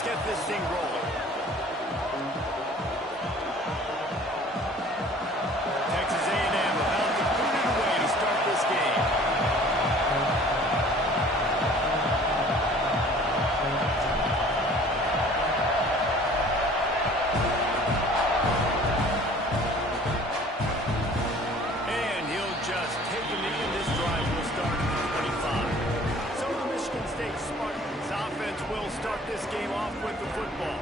let's get this thing rolling. Texas A&M about to put it away to start this game. And he'll just take a knee, and this drive will start at the 25. So the Michigan State Spartans offense will start this game off with the football.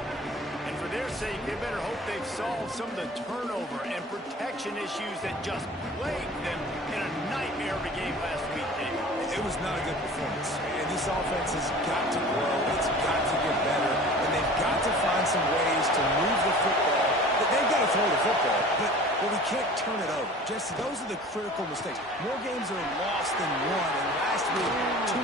And for their sake, they better hope they've solved some of the turnover and protection issues that just plagued them in a nightmare of a game last week, David. It was not a good performance. And this offense has got to grow. It's got to get better. And they've got to find some ways to move the football. But they've got to throw the football. But we can't turn it over. Just those are the critical mistakes. More games are lost than won. And last week, two...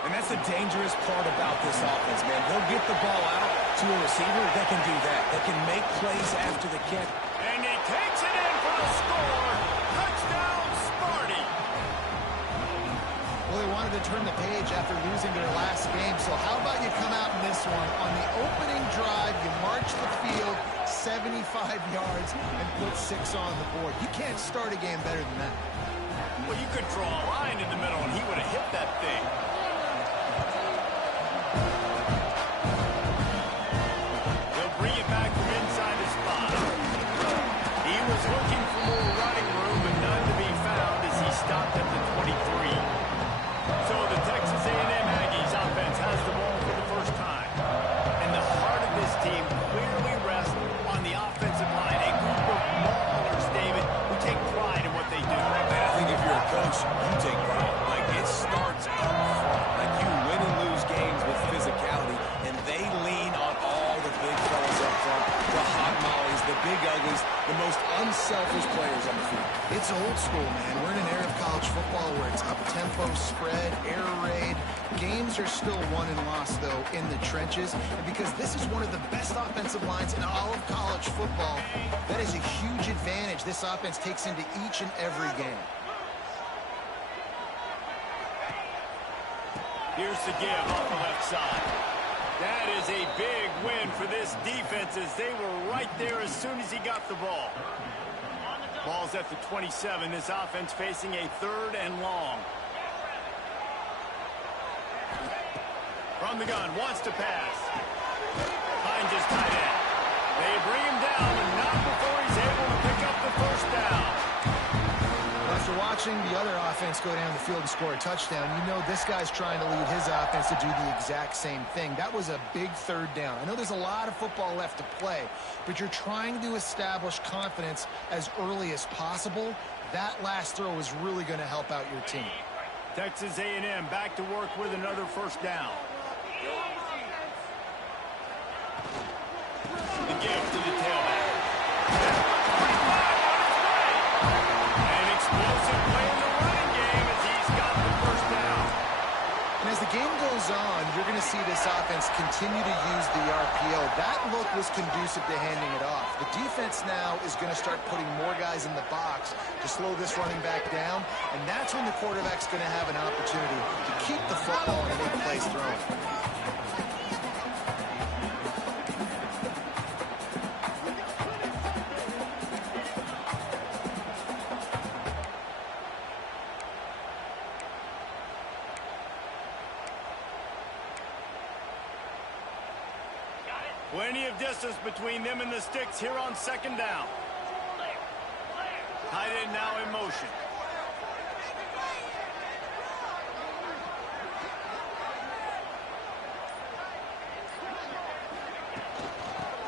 And that's the dangerous part about this offense, man. They'll get the ball out to a receiver. They can do that. They can make plays after the catch. And he takes it in for the score. Touchdown, Sparty. Well, they wanted to turn the page after losing their last game. So how about you come out in this one? On the opening drive, you march the field 75 yards and put 6 on the board. You can't start a game better than that. Well, you could draw a line in the middle, and he would have hit that thing. They'll bring it back from inside his spot. He was looking for more running room, but none to be found as he stopped at the 23. So the Texas A&M Aggies offense has the ball for the first time. And the heart of this team clearly rests on the offensive line. A group of maulers, David, who take pride in what they do. I think if you're a coach, you take pride. Like, it starts up front. Like, you win and lose games with physicality, and they lean on all the big fellas up front, the hot mollies, the big uglies, the most unselfish players on the field. It's old school, man. We're in an era of college football where it's up-tempo, spread, air raid. Games are still won and lost, though, in the trenches. And because this is one of the best offensive lines in all of college football, that is a huge advantage this offense takes into each and every game. Here's the give off the left side. That is a big win for this defense as they were right there as soon as he got the ball. Ball's at the 27. This offense facing a 3rd and long. From the gun, wants to pass. Finds his tight end. They bring him down, but not before he's able to pick up the first down. After watching the other offense go down the field and score a touchdown, you know this guy's trying to lead his offense to do the exact same thing. That was a big 3rd down. I know there's a lot of football left to play, but you're trying to establish confidence as early as possible. That last throw is really going to help out your team. Texas A&M back to work with another first down. The give to the tailback. An explosive play in the running game as he's got the first down. And as the game goes on, you're going to see this offense continue to use the RPO. That look was conducive to handing it off. The defense now is going to start putting more guys in the box to slow this running back down, and that's when the quarterback's going to have an opportunity to keep the football and make plays thrown. Plenty of distance between them and the sticks here on 2nd down. Tight end now in motion.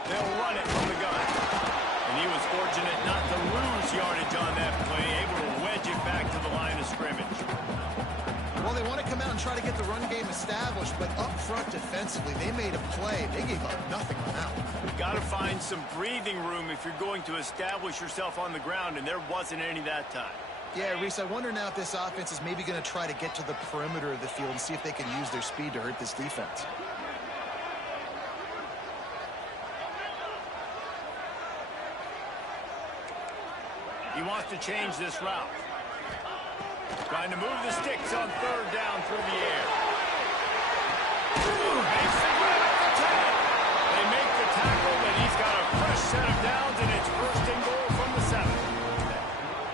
They'll run it from the gun. And he was fortunate not to lose yardage on that play, able to wedge it back to the line of scrimmage. Well, they want to come out and try to get the run game established, but up front defensively, they made a play. They gave up nothing on that one. You've got to find some breathing room if you're going to establish yourself on the ground, and there wasn't any that time. Yeah, Reese, I wonder now if this offense is maybe going to try to get to the perimeter of the field and see if they can use their speed to hurt this defense. He wants to change this route. Trying to move the sticks on third down through the air. Makes the grab at the 10. They make the tackle, but he's got a fresh set of downs, and it's first and goal from the 7.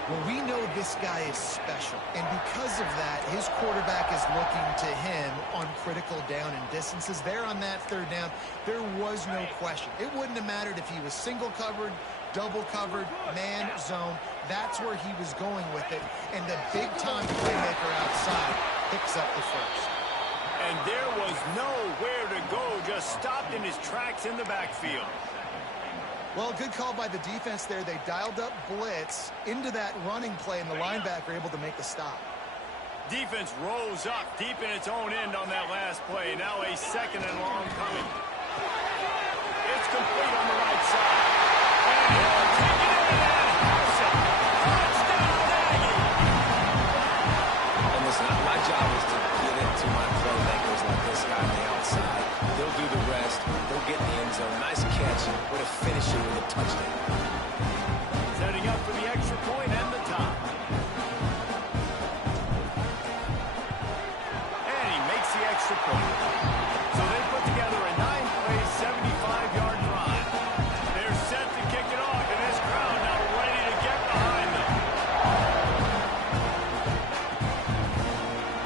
Well, we know this guy is special, and because of that, his quarterback is looking to him on critical down and distances. There on that third down, there was no question. It wouldn't have mattered if he was single covered, double covered, man, zone. That's where he was going with it, and the big-time playmaker outside picks up the first. And there was nowhere to go, just stopped in his tracks in the backfield. Well, good call by the defense there. They dialed up blitz into that running play, and the linebacker able to make the stop. Defense rose up deep in its own end on that last play. Now a second and long coming. It's complete on the right side. And he'll take it in and house it. Touchdown, Aggie! And listen, my job is to get into my playmakers like this guy on the outside. They'll do the rest. They'll get in the end zone. Nice catch. Way to finish it with a touchdown. Setting up for the extra point and the top. And he makes the extra point. So they put together a 9-play, 75-yard drive. They're set to kick it off, and this crowd now ready to get behind them.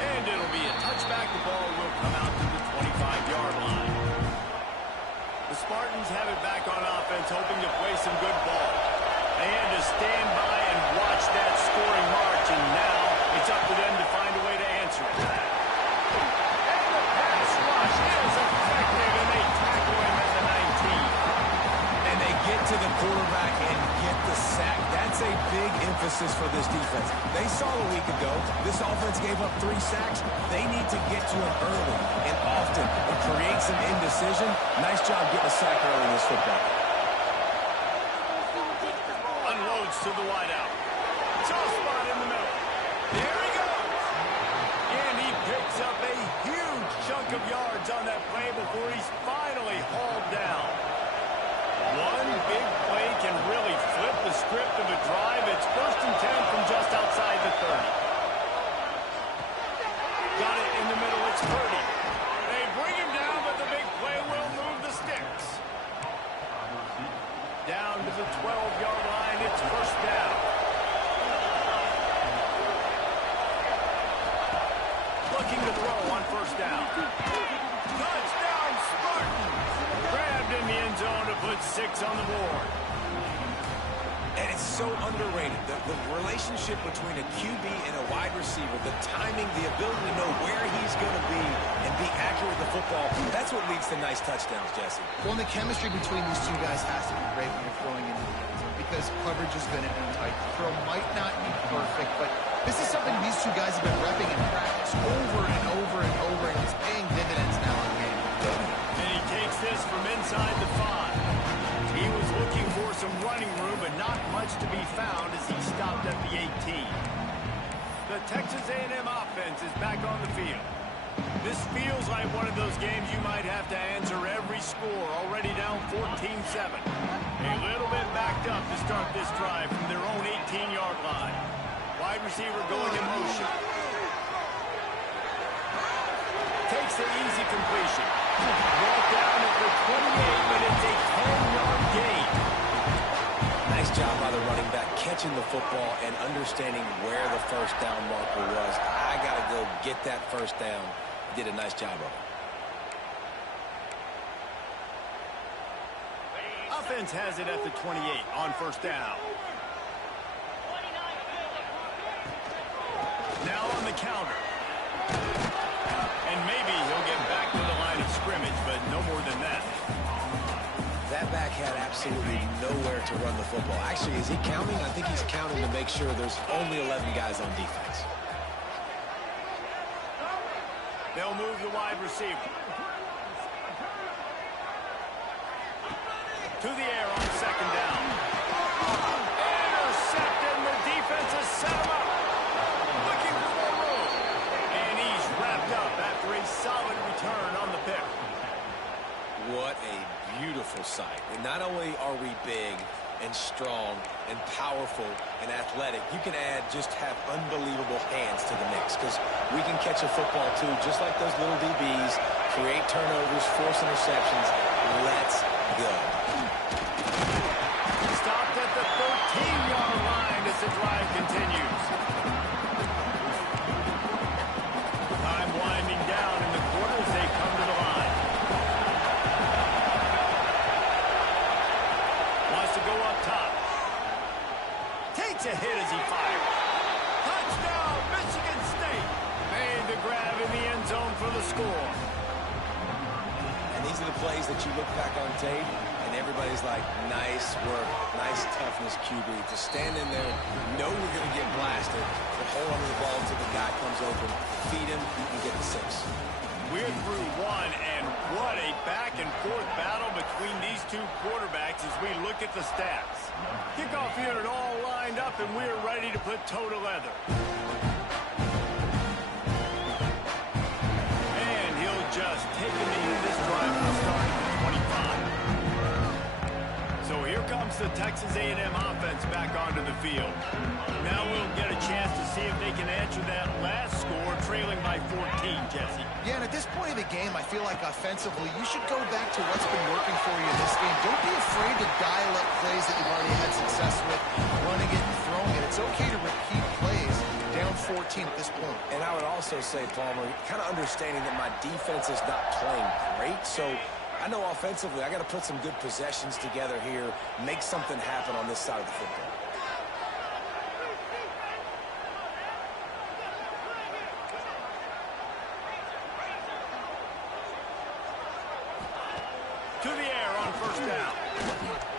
And it'll be a touchback. The ball will come out to the 25-yard line. The Spartans have it back on offense, hoping to play some good ball. They had to stand by and watch that scoring march, and now it's up to them to find a way to answer it. And the pass rush is effective, and they tackle him at the 19. And they get to the quarterback and get the sack. That's a big emphasis for this defense. They saw a week ago, this offense gave up 3 sacks. They need to get to him early and often and create some indecision. Nice job getting a sack early in this football. Unloads to the wideout. Tough spot in the middle. There he goes. And he picks up a huge chunk of yards on that play before he's finally hauled down. One big play can really flip the script of a drive. It's first and 10 from just outside the 30. Got it in the middle. It's Purdy. They bring him down, but the big play will move the sticks. Down to the 12-yard line. It's first down. Looking to throw on first down. Touchdown, Spartans! Grabbed in the end zone to put 6 on the board. And it's so underrated. The relationship between a QB and a wide receiver, the timing, the ability to know where he's going to be and be accurate with the football, that's what leads to nice touchdowns, Jesse. Well, and the chemistry between these two guys has to be great when you're throwing into the end zone because coverage is going to be tight. The throw might not be perfect, but this is something these two guys have been repping in practice over and over and over, and it's paying dividends now in game. And he takes this from inside the 5. He was looking for some running room, but not much to be found as he stopped at the 18. The Texas A&M offense is back on the field. This feels like one of those games you might have to answer every score, already down 14-7. A little bit backed up to start this drive from their own 18-yard line. Wide receiver going in motion. Takes the easy completion. Brought down at the 28, but it's a 10-yard gain. Nice job by the running back, catching the football and understanding where the first down marker was. I got to go get that first down. Did a nice job of it. Offense has it at the 28 on first down. Now on the counter. And maybe he'll get back to the line of scrimmage, but no more than that. That back had absolutely nowhere to run the football. Actually, is he counting? I think he's counting to make sure there's only 11 guys on defense. They'll move the wide receiver. To the air on second down. Intercepted, and the defense has set him up. Looking for more room. And he's wrapped up after a solid return on the pick. What a beautiful sight. And not only are we big and strong and powerful and athletic, you can have unbelievable hands to the mix, because we can catch a football too, just like those little DBs, create turnovers, force interceptions. Let's go. Stopped at the 13-yard line as the drive continues. Time winding down in the quarter as they come to the line. Wants to go up top. Takes a hit as he fires. Touchdown, Michigan State. Made the grab in the end zone for the score. And these are the plays that you look back on tape, and everybody's like, nice work, nice toughness, QB. To stand in there, know you're going to get blasted, but hold on to the ball until the guy comes open, feed him, you can get the 6. We're through one, and what a back-and-forth battle between these two quarterbacks as we look at the stats. Kickoff unit all lined up, and we're ready to put toe to leather. And he'll just take a knee in this drive to start at the 25. So here comes the Texas A&M offense back onto the field. Now we'll get a chance to see if they can answer that last score, trailing by 14, Jesse. Yeah, and at this point of the game, I feel like offensively, you should go back to what's been working for you in this game. Don't be afraid to dial up plays that you've already had success with, running it and throwing it. It's okay to repeat plays down 14 at this point. And I would also say, Palmer, kind of understanding that my defense is not playing great, so I know offensively I got to put some good possessions together here, make something happen on this side of the football. To the air on first down.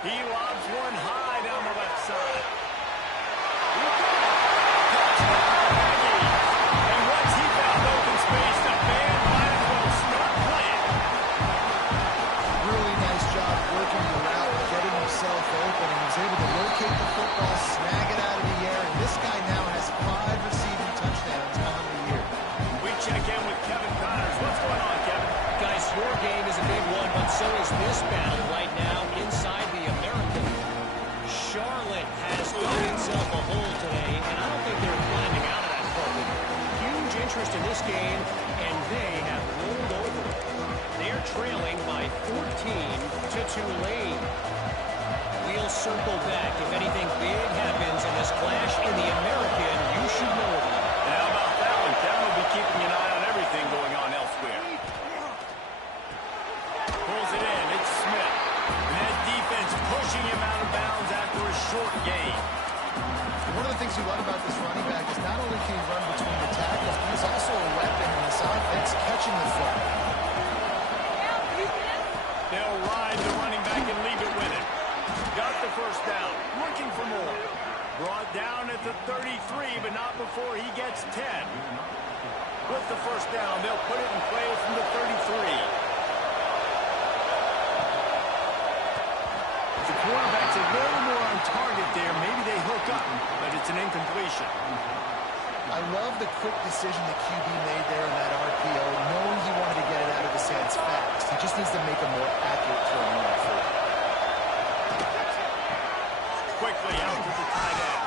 He lobs one high down the left side. Touchdown, Aggies. And once he found open space, the band might as well start playing. Really nice job working the route and getting himself open. And he was able to locate the football, snag it out of the air. And this guy now has 5 receiving touchdowns on the year. We check in with Kevin Connors. What's going on, Kevin? Guys, your game is a big one, but so is this battle right now inside the American. Charlotte has dug itself a hole today, and I don't think they're climbing out of that hole. Huge interest in this game, and they have rolled over. They're trailing by 14 to Tulane. We'll circle back. If anything big happens in this clash in the American, you should know about it. And how about that one? Kevin will be keeping an eye on everything going on elsewhere. Pulls it in. It's Smith. And that defense pushing him out of bounds after a short gain. One of the things you love about this running back is not only can he run between the tackles, but he's also a weapon in this offense, catching the football. They'll ride the running back and leave it with him. Got the first down. Looking for more. Brought down at the 33, but not before he gets 10. With the first down, they'll put it in play from the 33. The quarterback's a little more on target there. Maybe they hook up, but it's an incompletion. I love the quick decision the QB made there in that RPO, knowing he wanted to get it out of his hands fast. He just needs to make a more accurate throw moving forward. Quickly out to the tight end.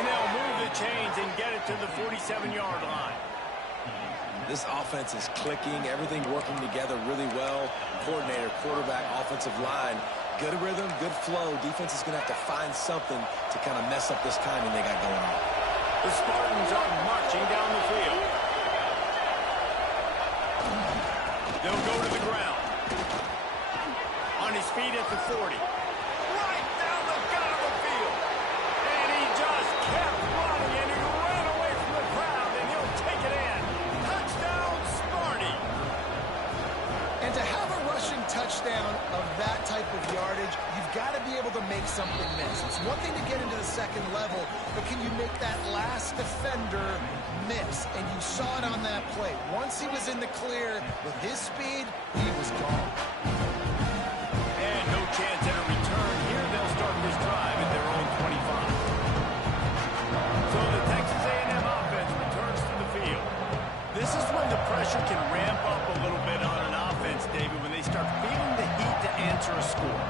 And they'll move the chains and get it to the 47-yard line. This offense is clicking, everything working together really well. Coordinator, quarterback, offensive line, good rhythm, good flow. Defense is going to have to find something to kind of mess up this timing they got going on. The Spartans are marching down the field. They'll go to the ground. On his feet at the 40. Right down the gut of the field. And he just kept running, and he ran away from the crowd, and he'll take it in. Touchdown, Sparty. And to have a rushing touchdown of that type of yardage, you've got to be able to make something miss. It's one thing to get into the second level, but can you make that last defender miss? And you saw it on that play. Once he was in the clear with his speed, he was gone. And no chance at a return here. They'll start this drive at their own 25. So the Texas A&M offense returns to the field. This is when the pressure can ramp up a little bit on an offense, David, when they start feeling the heat to answer a score.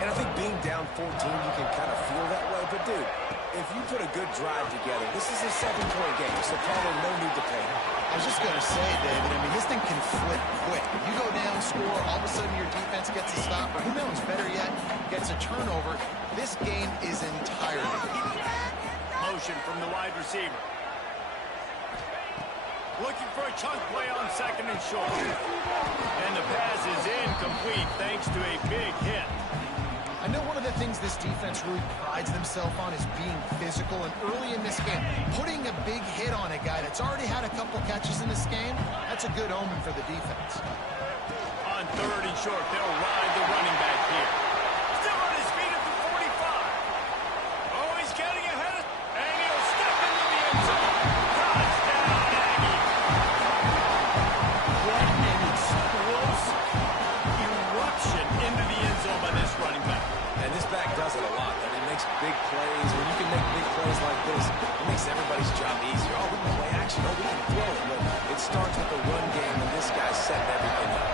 And I think being down 14, you can kind of feel that way. But, dude, if you put a good drive together, this is a 7-point game, so probably no need to panic. I was just going to say, David, I mean, this thing can flip quick. You go down, score, all of a sudden your defense gets a stop, or who knows, better yet, gets a turnover. This game is entirely. Motion from the wide receiver. Looking for a chunk play on second and short. And the pass is incomplete thanks to a big hit. I know one of the things this defense really prides themselves on is being physical, and early in this game, putting a big hit on a guy that's already had a couple catches in this game, that's a good omen for the defense. On third and short, they'll ride the running back here. Still on his feet at the 45. Oh, he's getting ahead of, and he'll step into the end zone. Touchdown, Aggies. What an explosive eruption into the end zone by this running back. And this back does it a lot. I mean, makes big plays. When you can make big plays like this, it makes everybody's job easier. Oh, we can play action. Oh, we can throw it. But it starts with the run game, and this guy's setting everything up.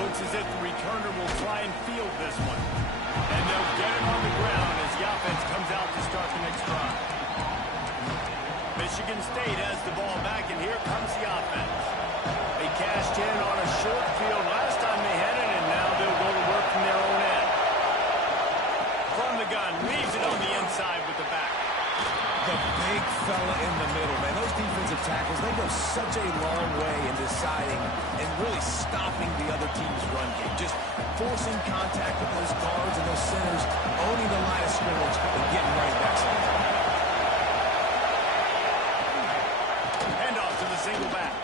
Looks as if the returner will try and field this one. And they'll get him on the ground as the offense comes out to start the next drive. Michigan State has the ball back, and here comes the offense. They cashed in on a short field last time they had it, and now they'll go to work from their own end. From the gun, leaves it on the inside with the back. The big fella in the middle, man. Those defensive tackles, they go such a long way in deciding and really stopping the other team's run game. Just forcing contact with those guards and those centers, owning the line of scrimmage, and getting running backs on the ground. Handoff to the single back.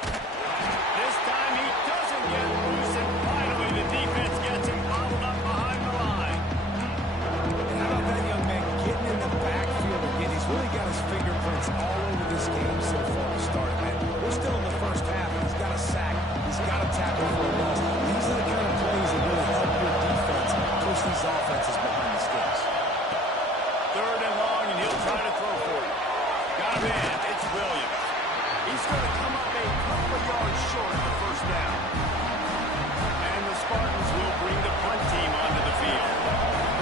This time he doesn't get loose, and finally the defense gets him bottled up behind the line. And how about that young man getting in the backfield again? He's really got his fingerprints all over this game so far to start, man. We're still in the first half. He's got a sack. He's got a tackle for a loss. These are the kind of plays that really help your defense push these offenses behind the sticks. Third and long, and he'll try to throw for it. Got him in. It's Williams. He's going to come up a couple of yards short of the first down. And the Spartans will bring the punt team onto the field.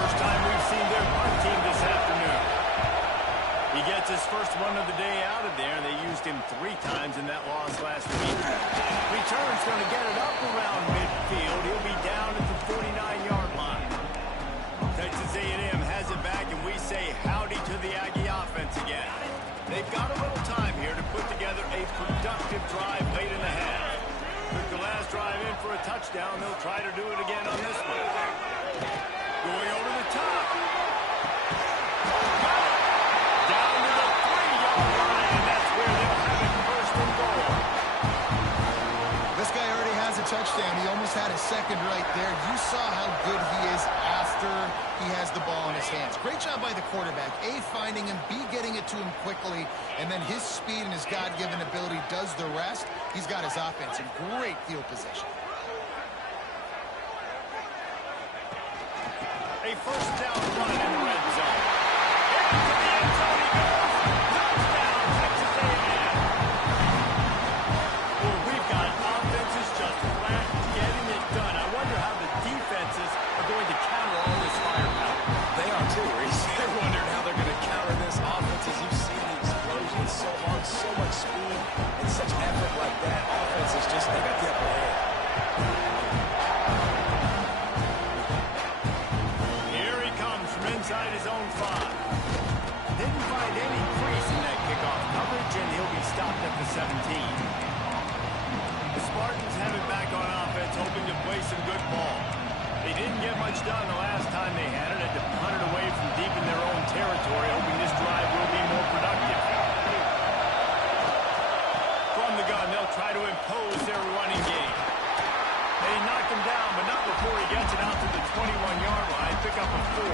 First time we've seen their punt team this afternoon. He gets his first one of the day out of there. They used him 3 times in that loss last week. Return's going to get it up around midfield. He'll be down at the 49-yard line. Texas A&M has it back, and we say howdy to the Aggie offense again. They've got a little time here to put together a productive drive late in the half. Took the last drive in for a touchdown. They'll try to do it again on this one. Going over the top. Got it. Down to the 3-yard line, and that's where they'll have it first and goal. This guy already has a touchdown. He almost had a second right there. You saw how good he is after he has the ball in his hands. Great job by the quarterback. A, finding him, B, getting it to him quickly, and then his speed and his God-given ability does the rest. He's got his offense in great field position. A first down run in the red zone. Into the end zone he goes. Touchdown, Texas A&M. Well, we've got offenses just flat getting it done. I wonder how the defenses are going to counter all this firepower. They are too, Reese. They're wondering how they're going to counter this offense. As you've seen the explosion, so hard, so much speed, and such effort like that. Offense is just, they got the upper hand. Here he comes from inside his own 5. Didn't find any crease in that kickoff coverage, and he'll be stopped at the 17. The Spartans have it back on offense, hoping to play some good ball. They didn't get much done the last time they had it. Had to punt it away from deep in their own territory, hoping this drive will be more productive. From the gun, they'll try to impose their running game. They knock him down, but not before he gets it out to the 21-yard line. Pick up a 4.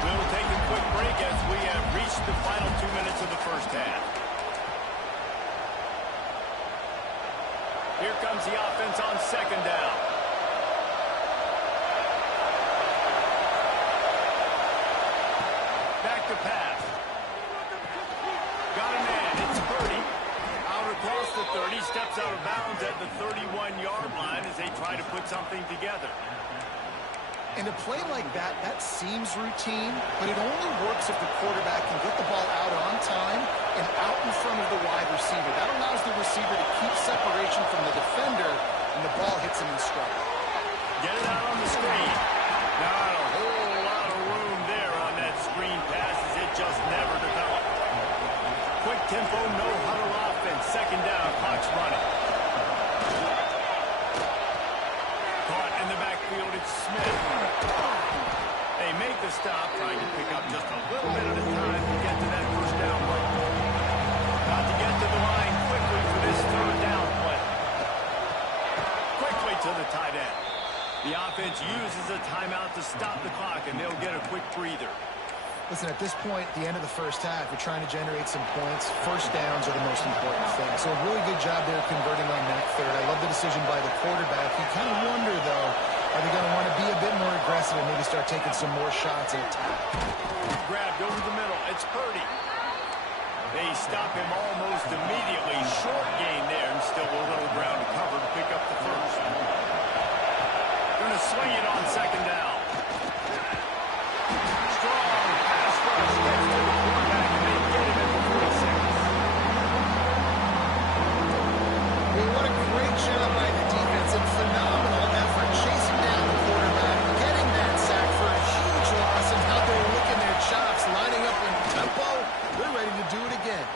We'll take a quick break as we have reached the final 2 minutes of the first half. Here comes the offense on second down. Back to pass. Got a man. It's Purdy. Out across the 30. Steps steps out of bounds at the 31-yard line as they try to put something together. And a play like that, that seems routine, but it only works if the quarterback can get the ball out on time and out in front of the wide receiver. That allows the receiver to keep separation from the defender, and the ball hits him in stride. Get it out on the screen. Not a whole lot of room there on that screen pass as it just never developed. Quick tempo, no huddle offense. Second down, clock's running. Caught in the backfield, it's Smith. They make the stop, trying to pick up just a little bit at a time to get to that first down run. Got to get to the line quickly for this third down play. Quickly to the tight end. The offense uses a timeout to stop the clock, and they'll get a quick breather. Listen, at this point, the end of the first half, we're trying to generate some points. First downs are the most important thing. So a really good job there converting on that third. I love the decision by the quarterback. You kind of wonder, though, are they going to want to be a bit more aggressive and maybe start taking some more shots and attack? Grabbed over the middle. It's Purdy. They stop him almost immediately. Short gain there, and still a little ground to cover to pick up the first. Going to swing it on second down. Strong pass rush. Gets to the quarterback, and they get him at the 46. Well, what a great job by the defense and phenomenal effort chasing down the quarterback, getting that sack for a huge loss, and how they're licking their chops, lining up in tempo. They're ready to do it again.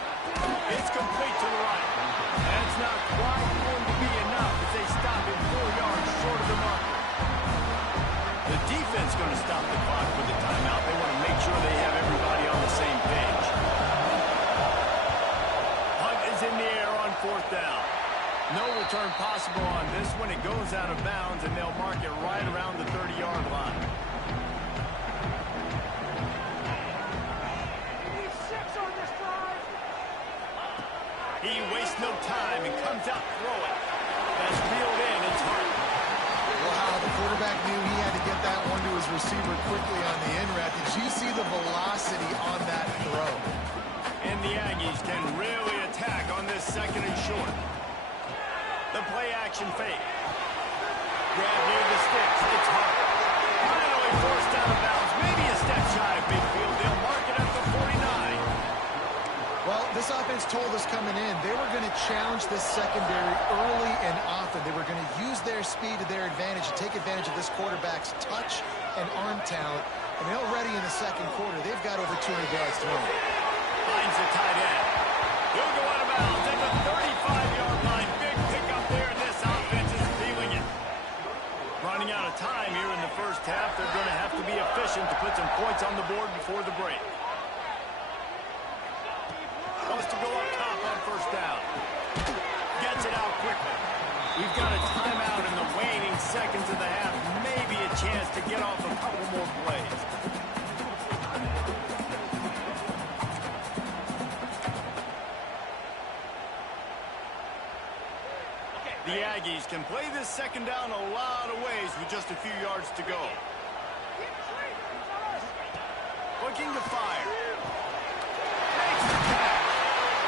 It's complete to the right. That's not quite going to be enough as they stop him 4 yards short of the marker. The defense going to stop the clock with the timeout. They want to make sure they have everybody on the same page. Hunt is in the air on fourth down. No return possible on this one. It goes out of bounds, and they'll mark it right around the 30-yard line. He wastes no time and comes out throwing. That's reeled in. It's Hunt. Wow, the quarterback knew he had to get that one to his receiver quickly on the in route. Did you see the velocity on that throw? And the Aggies can really attack on this second and short. The play action fake. Grab near the sticks. It's Hunt. Finally forced out of bounds. Maybe a step shy of midfield. They'll mark it at the 49. Well, this offense told us coming in they were going to challenge this secondary early and often. They were going to use their speed to their advantage and take advantage of this quarterback's touch and arm talent. And they're already in the second quarter. They've got over 200 yards to run. Finds the tight end. He'll go out of bounds at the 35-yard line. Big pickup there, and this offense is feeling it. Running out of time here in the first half. They're going to have to be efficient to put some points on the board before the break. Wants to go up top on first down. Gets it out quickly. We've got a timeout in the waning seconds of the half. Maybe a chance to get off a couple more plays. The Aggies can play this second down a lot of ways with just a few yards to go. Looking to fire. Makes the catch.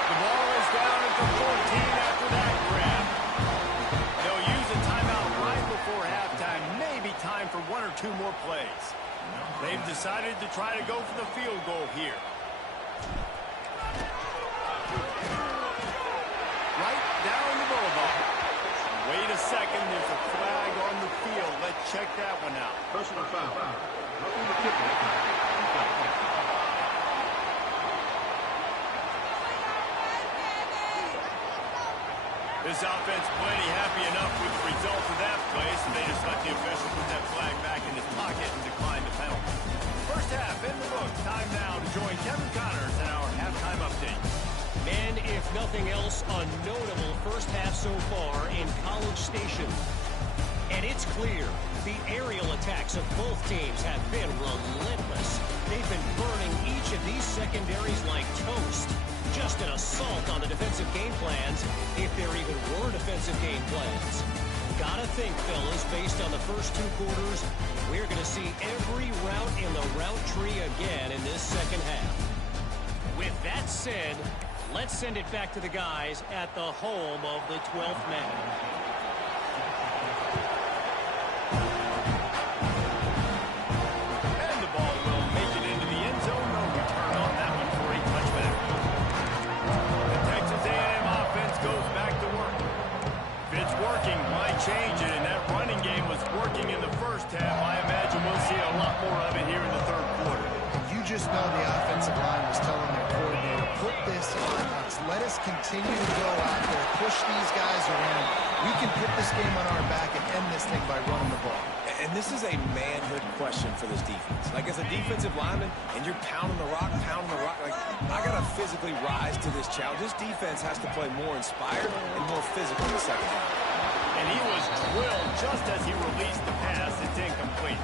The ball is down at the 14 after that grab. They'll use a timeout right before halftime. Maybe time for one or two more plays. They've decided to try to go for the field goal here. Right down the boulevard. Wait a second, there's a flag on the field. Let's check that one out. Personal foul. Nothing to kick it. This offense plenty happy enough with the result of that play, so they just let the official put that flag back in his pocket and decline the penalty. First half in the books. Time now to join Kevin Connors in our halftime update. And if nothing else, a notable first half so far in College Station. And it's clear the aerial attacks of both teams have been relentless. They've been burning each of these secondaries like toast. Just an assault on the defensive game plans, if there even were defensive game plans. Gotta think, fellas, based on the first two quarters, we're going to see every route in the route tree again in this second half. With that said, Let's send it back to the guys at the home of the 12th man. And the ball will make it into the end zone. No return on that one for a touchback. The Texas A&M offense goes back to work. If it's working, why change it? And that running game was working in the first half. I imagine we'll see a lot more of it here in the third quarter. You just know the offensive line was telling their coordinator, put this on us. Let us continue to go out there, push these guys around. We can put this game on our back and end this thing by running the ball. And this is a manhood question for this defense. Like, as a defensive lineman, and you're pounding the rock, like, I got to physically rise to this challenge. This defense has to play more inspired and more physical in the second half. And he was drilled just as he released the pass. It's incomplete.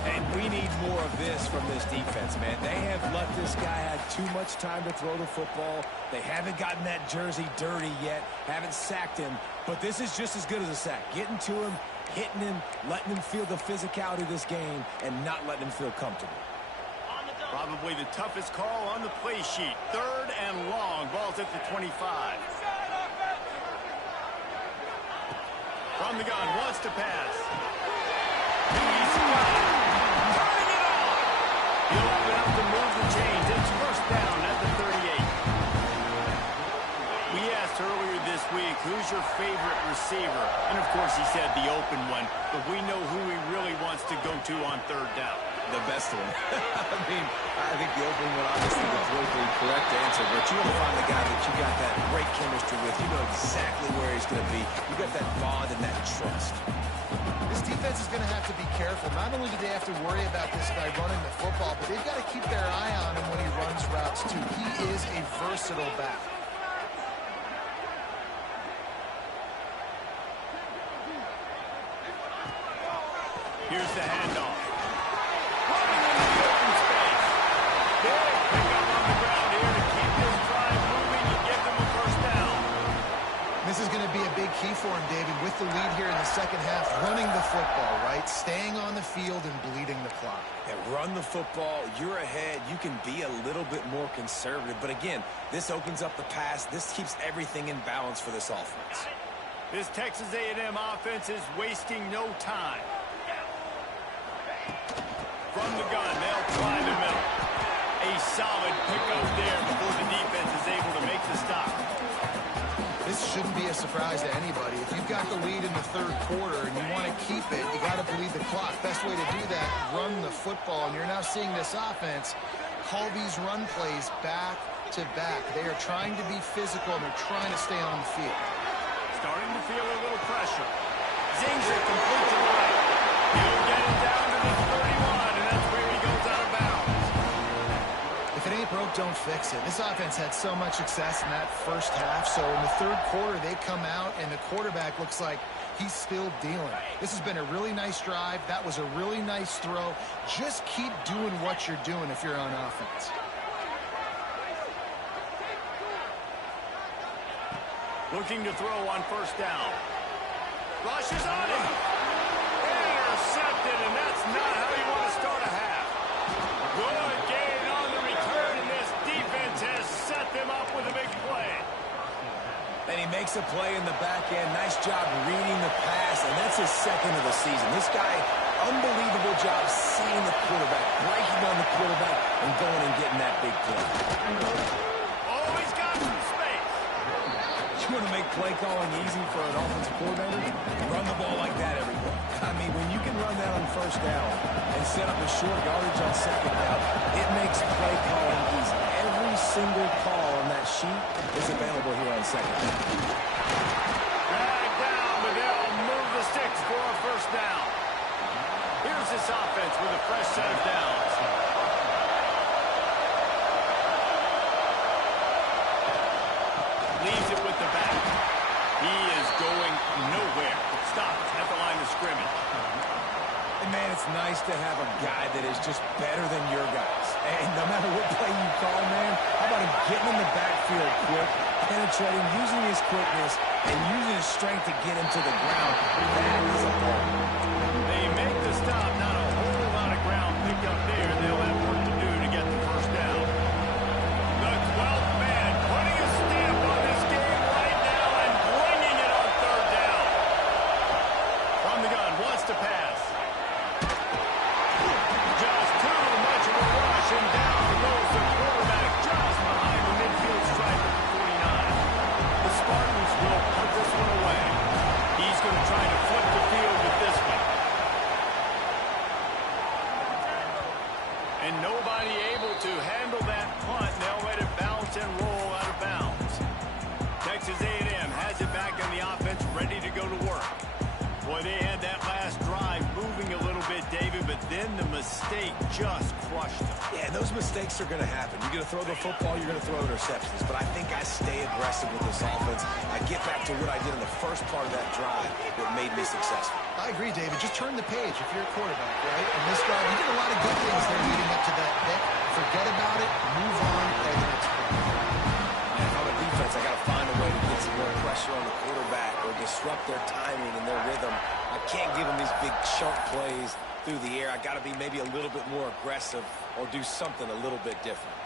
And we need more of this from this defense, man. They have let this guy have too much time to throw the football. They haven't gotten that jersey dirty yet, haven't sacked him. But this is just as good as a sack. Getting to him, hitting him, letting him feel the physicality of this game, and not letting him feel comfortable. Probably the toughest call on the play sheet. 3rd and long. Ball's at the 25. From the gun, wants to pass. He's got it. Turning it on. He'll have enough to move the chains. It's first down at the 38. We asked earlier this week, who's your favorite receiver? And, of course, he said the open one. But we know who he really wants to go to on 3rd down. The best one. I think the opening one, obviously, the politically correct answer, but you want to find the guy that you got that great chemistry with. You know exactly where he's going to be. You got that bond and that trust. This defense is going to have to be careful. Not only do they have to worry about this guy running the football, but they've got to keep their eye on him when he runs routes, too. He is a versatile back. Here's the handoff. Running into the open space. Big pickup on the ground here to keep this drive moving and give them a first down. This is going to be a big key for him, David, with the lead here in the second half, running the football, right? Staying on the field and bleeding the clock. Yeah, run the football. You're ahead. You can be a little bit more conservative. But again, this opens up the pass. This keeps everything in balance for this offense. This Texas A&M offense is wasting no time. From the gun, they'll try the middle. A solid pickup there before the defense is able to make the stop. This shouldn't be a surprise to anybody. If you've got the lead in the third quarter and you want to keep it, you got to bleed the clock. Best way to do that, run the football. And you're now seeing this offense call these run plays back to back. They are trying to be physical and they're trying to stay on the field. Starting to feel a little pressure. Zings it complete to the right. He'll get it down to the 31, and that's where he goes out of bounds. If it ain't broke, don't fix it. This offense had so much success in that first half, so in the third quarter, they come out, and the quarterback looks like he's still dealing. This has been a really nice drive. That was a really nice throw. Just keep doing what you're doing if you're on offense. Looking to throw on first down. Rushes on him. Intercepted, and that's not how you want to start a half. Good gain on the return, and this defense has set them up with a big play. And he makes a play in the back end. Nice job reading the pass, and that's his second of the season. This guy, unbelievable job seeing the quarterback, breaking on the quarterback, and going and getting that big play. Oh, he's got some space. You want to make play calling easy for an offensive coordinator? Run the ball like that every play. I mean, when you can run that on first down and set up a short yardage on second down, it makes play calling easy. Every single call on that sheet is available here on second down. Drag down, but they'll move the sticks for a first down. Here's this offense with a fresh set of downs. Leaves it with the back. He is going nowhere. Stopped at the line of scrimmage. And, man, it's nice to have a guy that is just better than your guys. And no matter what play you call, man, how about him getting in the backfield quick, penetrating, using his quickness, and using his strength to get him to the ground. That is a ball. They make the stop. Not a whole lot of ground picked up there. They'll have work to do to get the first down. The 12th man putting go to work. Boy, they had that last drive moving a little bit, David, but then the mistake just crushed them. Yeah, those mistakes are going to happen. You're going to throw the football, you're going to throw interceptions. But I think I stay aggressive with this offense. I get back to what I did in the first part of that drive that made me successful. I agree, David. Just turn the page if you're a quarterback, right? And this drive, you did a lot of good things there leading up to that pick. Forget about it, move on, play the next play. And on the defense, I got to find a way to get some more pressure on the quarterback or disrupt their timing and their rhythm. I can't give them these big chunk plays through the air. I got to be maybe a little bit more aggressive or do something a little bit different.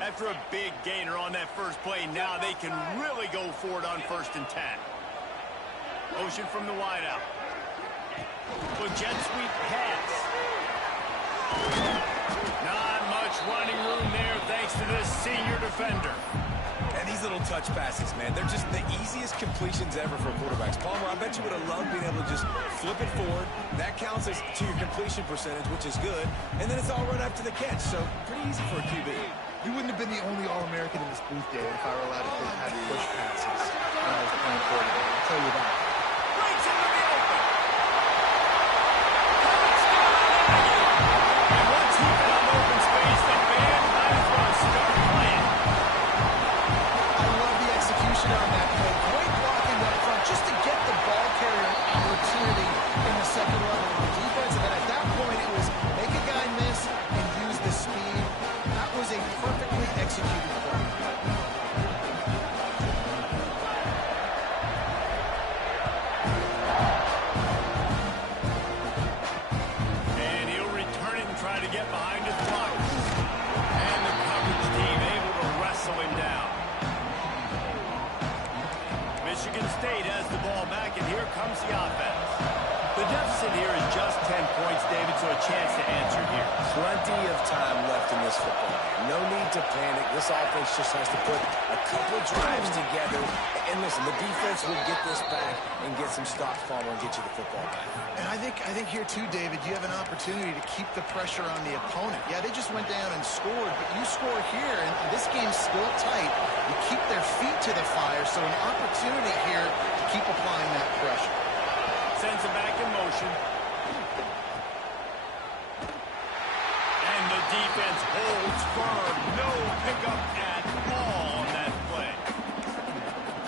After a big gainer on that first play, now they can really go for it on 1st and 10. Motion from the wideout. Well, jet sweep pass. Not much running room there thanks to this senior defender. And these little touch passes, man, they're just the easiest completions ever for quarterbacks. Palmer, I bet you would have loved being able to just flip it forward. That counts as to your completion percentage, which is good. And then it's all run after the catch, so pretty easy for a QB. You wouldn't have been the only All-American in this booth, David, if I were allowed to have push passes when I was playing quarterback. I'll tell you that. Breaks into the open. And once he found open space, the band might as well start playing. I love the execution on that play. Great blocking up front just to get the ball carrier an opportunity in the second level of the defense. And then at that point, it was make a guy miss and use the speed. That was a perfectly executed play. And he'll return it and try to get behind his blockers. And the coverage team able to wrestle him down. Michigan State has the ball back, and here comes the offense. The deficit here is just 10 points, David, so a chance to answer here. Plenty of time left in this football game. No need to panic. This offense just has to put a couple drives together. And listen, the defense will get this back and get some stops, Palmer, and get you the football back. And I think here too, David, you have an opportunity to keep the pressure on the opponent. Yeah, they just went down and scored, but you score here, and this game's still tight. You keep their feet to the fire, so an opportunity here to keep applying that pressure. Sends it back in motion. And the defense holds firm. No pickup at all on that play.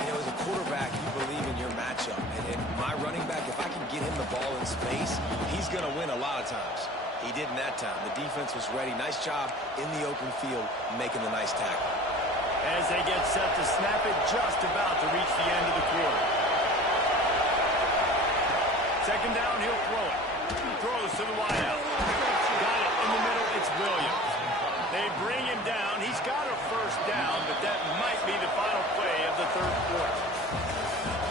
You know, as a quarterback, you believe in your matchup. And my running back, if I can get him the ball in space, he's going to win a lot of times. He didn't that time. The defense was ready. Nice job in the open field making the nice tackle. As they get set to snap it, just about to reach the end of the quarter. Second down, he'll throw it. Throws to the wideout. Got it in the middle, it's Williams. They bring him down. He's got a first down, but that might be the final play of the third quarter.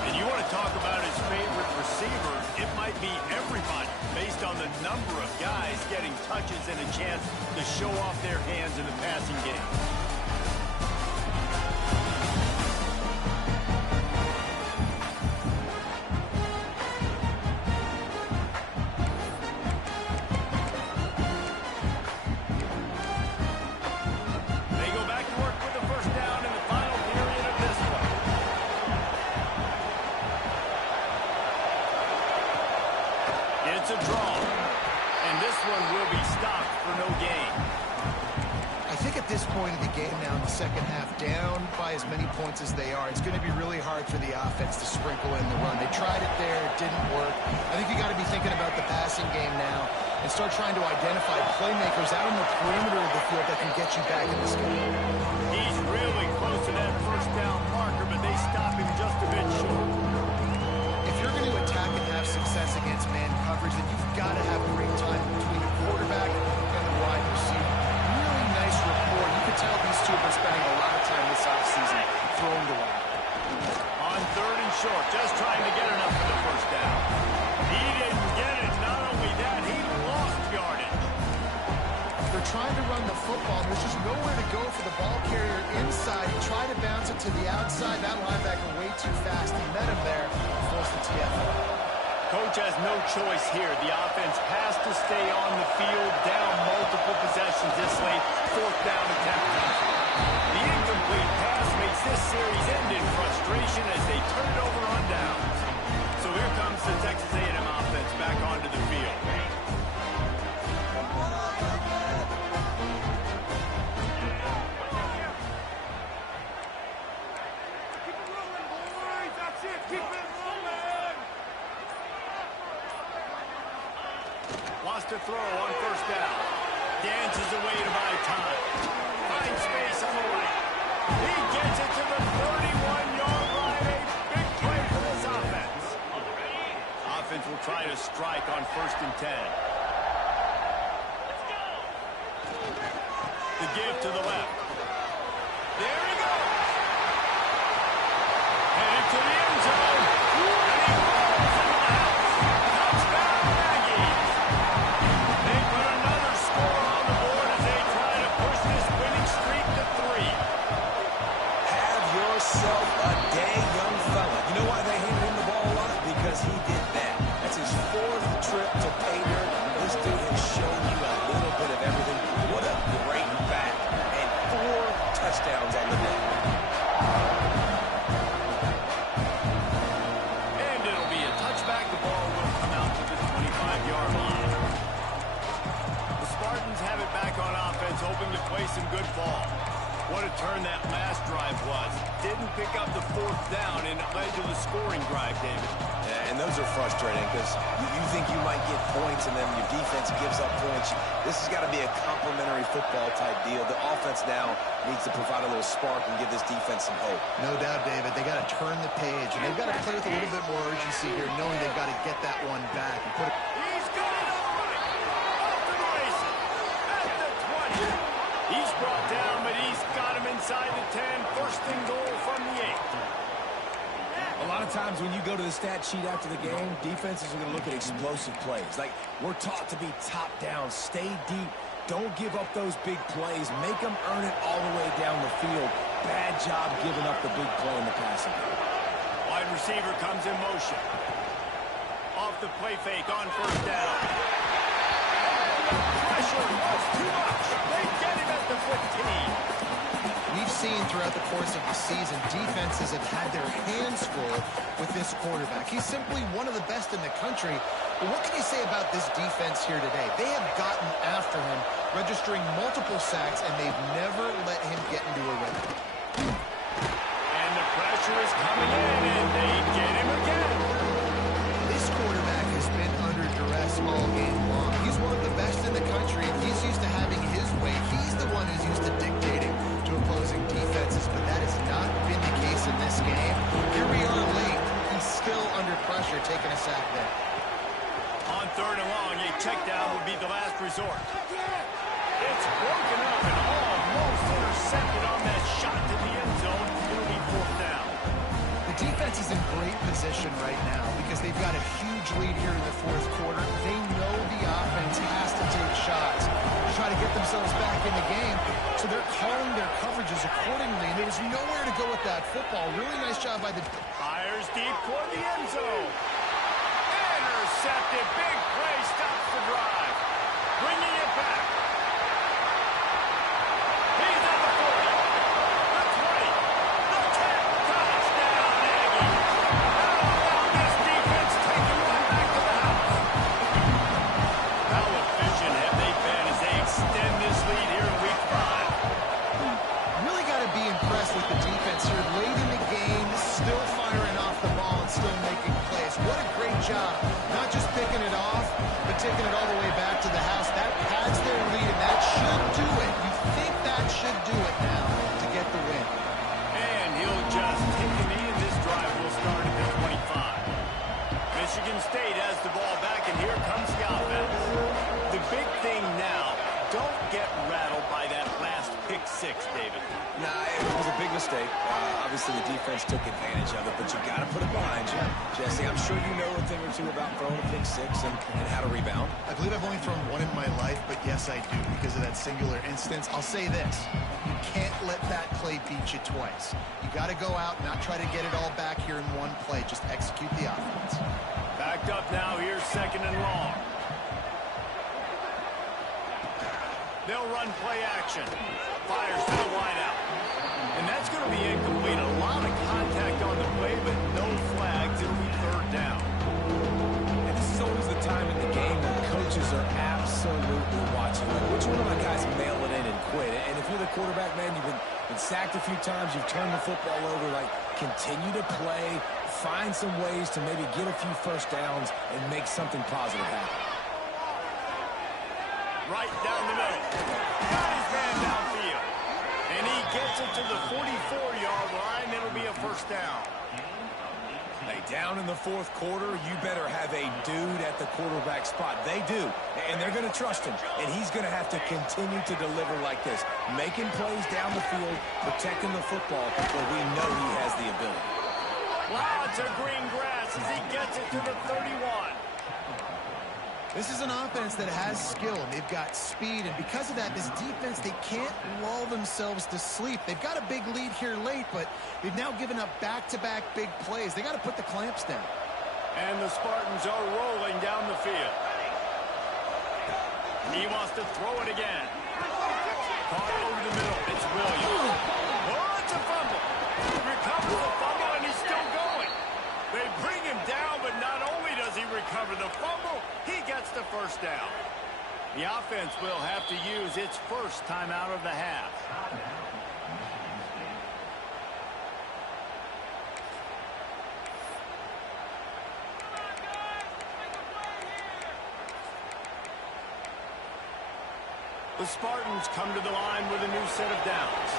And you want to talk about his favorite receiver, it might be everybody, based on the number of guys getting touches and a chance to show off their hands in the passing game. It's a draw, and this one will be stopped for no gain. I think at this point of the game now in the second half, down by as many points as they are, it's going to be really hard for the offense to sprinkle in the run. They tried it there, it didn't work. I think you got to be thinking about the passing game now and start trying to identify playmakers out on the perimeter of the field that can get you back in this game. He's really close to that first down marker, but they stop him just a bit short. If you're going to attack and have success against man coverage, then you've got to have great time between the quarterback and the wide receiver. Really nice rapport. You can tell these two have been spending a lot of time this offseason throwing the ball. On third and short, just trying to get enough for the first down. He didn't get it. Not only that, he lost yardage. They're trying to run the football. There's just nowhere to go for the ball carrier inside. He tried to bounce it to the outside. That linebacker way too fast. He met him there. Forced the TFL. Coach has no choice here. The offense has to stay on the field, down multiple possessions this late. Fourth down attempt. The incomplete pass to throw on first down. Dances away to buy time. Finds space on the right. He gets it to the 31-yard line. A big play for this offense. Offense will try to strike on 1st and 10. The give to the left. There he goes. Headed to the end zone. And he rolls into the house. Touchdown, Aggies. They put another score on the board as they try to push this winning streak to 3. Have yourself a day, young fella. You know why they handed him the ball a lot? Because he did that. That's his 4th trip to pay dirt. This dude has shown you a little bit of everything. What a great back. And 4 touchdowns on the day. And it'll be a touchback. The ball will come out to the 25-yard line. The Spartans have it back on offense, hoping to play some good ball. What a turn that last drive was. Didn't pick up the 4th down, and it led to the scoring drive, David. Yeah, and those are frustrating because you think you might get points and then your defense gives up points. This has got to be a complementary football type deal. The offense now needs to provide a little spark and give this defense some hope. No doubt, David. They got to turn the page, and they've got to play with a little bit more urgency here, knowing they've got to get that one back and put it. He's going all right. Off to the races. At the 20. He's brought down, but he's got him inside the 10. 1st and goal from the 8. A lot of times when you go to the stat sheet after the game, defenses are going to look at explosive plays. Like, we're taught to be top down, stay deep, don't give up those big plays, make them earn it all the way down the field. Bad job giving up the big play in the passing game. Wide receiver comes in motion. Off the play fake on 1st down. Pressure was too much. They get him at the 15. We've seen throughout the course of the season, defenses have had their hands full with this quarterback. He's simply one of the best in the country. But what can you say about this defense here today? They have gotten after him, registering multiple sacks, and they've never let him get into a rhythm. And the pressure is coming in, and they get him again. This quarterback has been under duress all game long. He's one of the best in the country, and he's used to having his way. He's the one who's used to dictating to opposing defenses, but that has not been the case in this game. Here we are late. He's still under pressure, taking a sack there. On 3rd and long, a check down would be the last resort. It's broken up and almost intercepted on that shot to the end zone. It'll be 4th down. The defense is in great position right now because they've got a huge lead here in the 4th quarter. They know the offense has to take shots to try to get themselves back in the game, so they're calling their coverages accordingly, and there's nowhere to go with that football. Really nice job by the... Fires deep toward the end zone. Intercepted. Big play. Stops the drive. Bringing it back. He's at the 40. The 20. The 10. Touchdown, Aggies. How about this defense taking one back to the house? How efficient have they been as they extend this lead here in Week 5? Really got to be impressed with the defense here. Late in the game, still firing off the ball and still making plays. What a great job. Not just picking it off, but taking it all the way back to the house. That pads their lead, and that should do it. You think that should do it now to get the win. And he'll just take a knee, and this drive will start at the 25. Michigan State has the ball back, and here comes the offense. The big thing now, don't get rattled by that last pick 6, David. Nah, it was a big mistake. Obviously, the defense took advantage of it, but you got to put it behind you. Jesse, I'm sure you know a thing or two about throwing a pick 6 and how to rebound. I believe I've only thrown one in my life, but yes, I do because of that singular instance. I'll say this. You can't let that play beat you twice. You got to go out, not try to get it all back here in one play. Just execute the offense. Backed up now. Here's 2nd and long. They'll run play action. Fires to the wideout. And that's going to be incomplete. A lot of contact on the play, but no flags. It'll be 3rd down. And this is always the time in the game when coaches are absolutely watching. Like, which one of my guys mail it in and quit? And if you're the quarterback, man, you've been sacked a few times, you've turned the football over, like, continue to play, find some ways to maybe get a few 1st downs and make something positive happen. right down the middle. Got his man downfield. And he gets it to the 44-yard line. It'll be a first down. Hey, down in the fourth quarter, you better have a dude at the quarterback spot. They do, and they're going to trust him. And he's going to have to continue to deliver like this, making plays down the field, protecting the football, but we know he has the ability. Lots of green grass as he gets it to the 31. This is an offense that has skill. They've got speed, and because of that, this defense, they can't lull themselves to sleep. They've got a big lead here late, but they've now given up back-to-back big plays. They got to put the clamps down. And the Spartans are rolling down the field. He wants to throw it again. Caught over the middle. It's Williams. Oh, it's a fumble. Recovers the fumble, and he's still going. They bring him down, but not only does he recover the fumble, he gets the first down. The offense will have to use its first timeout of the half. The Spartans come to the line with a new set of downs.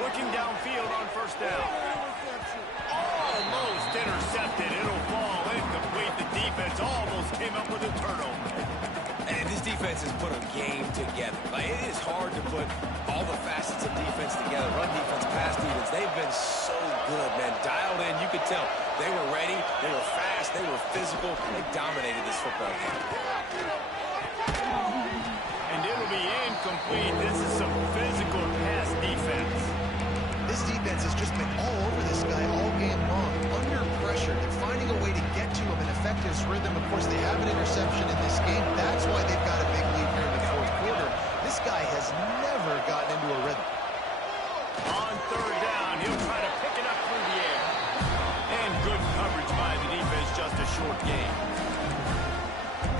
Looking downfield on first down. Almost intercepted. It'll fall incomplete. The defense almost came up with a turnover. And this defense has put a game together. Like, it is hard to put all the facets of defense together. Run defense, pass defense. They've been so good, man. Dialed in. You could tell they were ready. They were fast. They were physical. They dominated this football game. And it'll be incomplete. This is some physical pass defense. This defense has just been all over this guy all game long. Under pressure. They're finding a way to get to him and affect his rhythm. Of course, they have an interception in this game. That's why they've got a big lead here in the fourth quarter. This guy has never gotten into a rhythm. On third down, he'll try to pick it up through the air. And good coverage by the defense, just a short game.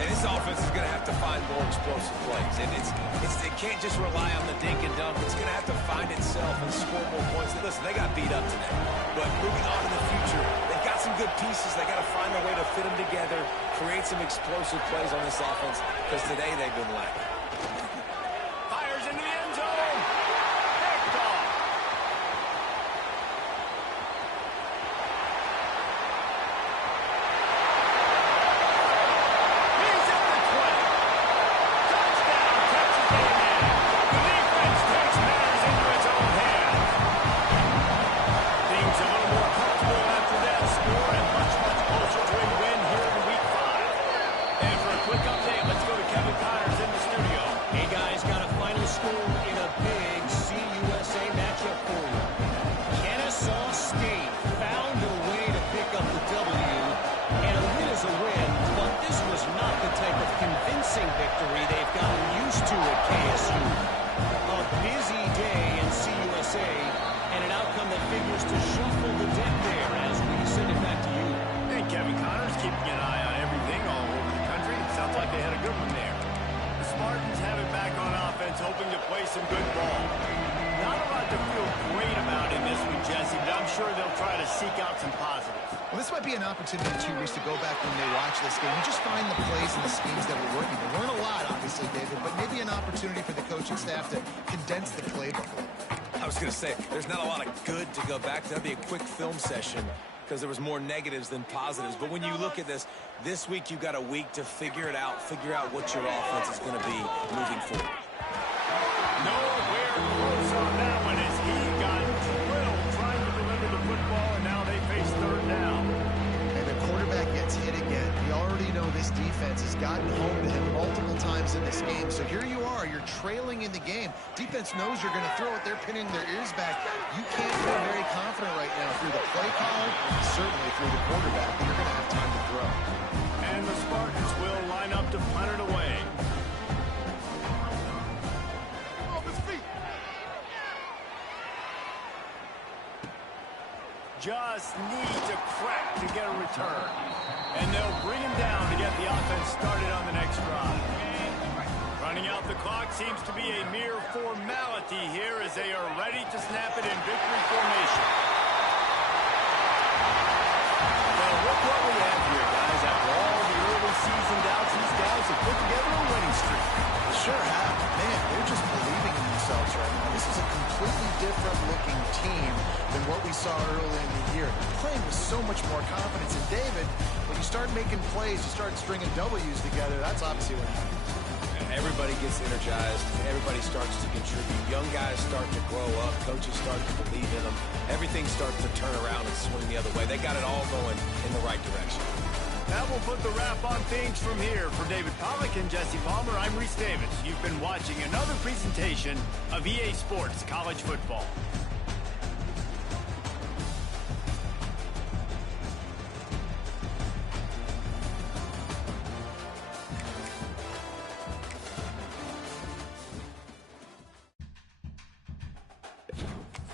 And this offense is going to have to find more explosive plays. And it can't just rely on the dink and dunk. It's going to have to find itself and score more points. Listen, they got beat up today. But moving on in the future, they've got some good pieces. They got to find a way to fit them together, create some explosive plays on this offense, because today they've been lacking. Fires into the end zone. Picked off. He's at the 20. Touchdown, Texas A&M. The defense takes matters into its own hands. Things a little more comfortable after that score and much, much closer to a win here in Week 5. And for a quick update, let's go to Kevin Connors in the studio. Hey, guys, got a final score in a big CUSA matchup for you. Kennesaw State found a way to pick up the W, and a win is a win, but this was not the type of convincing victory they've gotten used to at KSU. A busy day in CUSA, and an outcome that figures to shuffle the deck there as we send it back to you. And Kevin Connors keeping an eye on everything all over the country. Sounds like they had a good one there. The Spartans have it back on offense, hoping to play some good ball. Not a lot to feel great about in this one, Jesse, but I'm sure they'll try to seek out some positives. Well, this might be an opportunity, too, Reese, to go back when they watch this game and just find the plays and the schemes that were working. There weren't a lot, obviously, David, but maybe an opportunity for the coaching staff to condense the playbook a little bit. I was going to say, there's not a lot of good to go back to. That'd be a quick film session because there was more negatives than positives. But when you look at this week you've got a week to figure it out, figure out what your offense is going to be moving forward. Nowhere close on that one as he got drilled trying to deliver the football, and now they face third down. And the quarterback gets hit again. We already know this defense has gotten home to him multiple times in this game. So here you are. You're trailing in the game. Defense knows you're going to throw it. They're pinning their ears back. You can't feel very confident right now through the play call, certainly through the quarterback, that you're going to have time to throw. And the Spartans will line up to punt it away. Just needs a crack to get a return. And they'll bring him down to get the offense started on the next drive. Running out the clock seems to be a mere formality here as they are ready to snap it in victory formation. Well, look what we have here, guys. After all the early season put together a winning streak. They sure have. Man, they're just believing in themselves right now. This is a completely different looking team than what we saw early in the year. They're playing with so much more confidence. And David, when you start making plays, you start stringing W's together, that's obviously what happens. Everybody gets energized. Everybody starts to contribute. Young guys start to grow up. Coaches start to believe in them. Everything starts to turn around and swing the other way. They got it all going in the right direction. That will put the wrap on things from here. For David Pollack and Jesse Palmer, I'm Reese Davis. You've been watching another presentation of EA Sports College Football.